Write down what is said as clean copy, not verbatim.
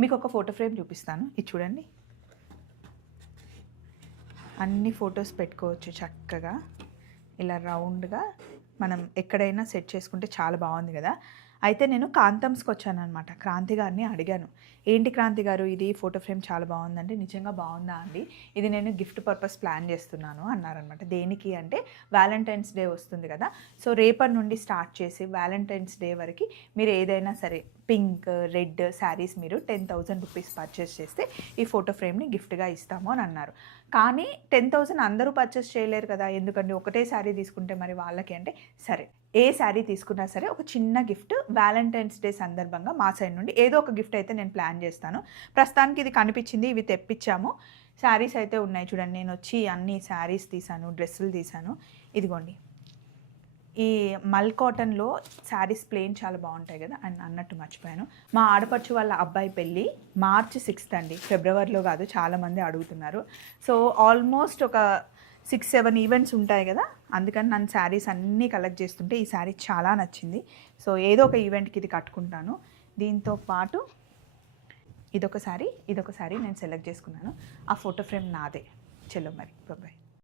మీకు ఒక photo frame చూపిస్తాను, ఇది చూడండి. అన్ని ఫొటోస్ పెట్టుకోవచ్చు చక్కగా, ఇలా రౌండ్గా మనం ఎక్కడైనా సెట్ చేసుకుంటే చాలా బాగుంది కదా. అయితే నేను కాంతమ్స్కి వచ్చాను అనమాట. క్రాంతి గారిని అడిగాను, ఏంటి క్రాంతి గారు ఇది ఫోటో ఫ్రేమ్ చాలా బాగుందంటే, నిజంగా బాగుందా అండి, ఇది నేను గిఫ్ట్ పర్పస్ ప్లాన్ చేస్తున్నాను అన్నారనమాట. దేనికి అంటే వ్యాలంటైన్స్ డే వస్తుంది కదా, సో రేపటి నుండి స్టార్ట్ చేసి వ్యాలంటైన్స్ డే వరకు మీరు ఏదైనా సరే పింక్ రెడ్ శారీస్ మీరు 10,000 రూపీస్ పర్చేస్ చేస్తే ఈ ఫోటో ఫ్రేమ్ని గిఫ్ట్గా ఇస్తాము అని అన్నారు. కానీ 10,000 అందరూ పర్చేస్ చేయలేరు కదా, ఎందుకంటే ఒకటే శారీ తీసుకుంటే మరి వాళ్ళకి అంటే, సరే ఏ శారీ తీసుకున్నా సరే ఒక చిన్న గిఫ్ట్ వ్యాలంటైన్స్ డే సందర్భంగా మా సైడ్ నుండి ఏదో ఒక గిఫ్ట్ అయితే నేను ప్లాన్ చేస్తాను. ప్రస్తుతానికి ఇది కనిపించింది, ఇవి తెప్పించాము. శారీస్ అయితే ఉన్నాయి చూడండి, నేను వచ్చి అన్ని శారీస్ తీసాను, డ్రెస్సులు తీసాను. ఇదిగోండి, ఈ మల్ కాటన్లో శారీస్ ప్లెయిన్ చాలా బాగుంటాయి కదా అని అన్నట్టు మర్చిపోయాను. మా ఆడపడుచు వాళ్ళ అబ్బాయి పెళ్ళి March 6th అండి, ఫిబ్రవరిలో కాదు, చాలామంది అడుగుతున్నారు. సో ఆల్మోస్ట్ ఒక 6-7 ఈవెంట్స్ ఉంటాయి కదా, అందుకని నన్ను శారీస్ అన్నీ కలెక్ట్ చేస్తుంటే ఈ శారీ చాలా నచ్చింది. సో ఏదో ఒక ఈవెంట్కి ఇది కట్టుకుంటాను. దీంతో పాటు ఇదొక శారీ నేను సెలెక్ట్ చేసుకున్నాను. ఆ ఫోటో ఫ్రేమ్ నాదే. చలో మరి, బాయ్.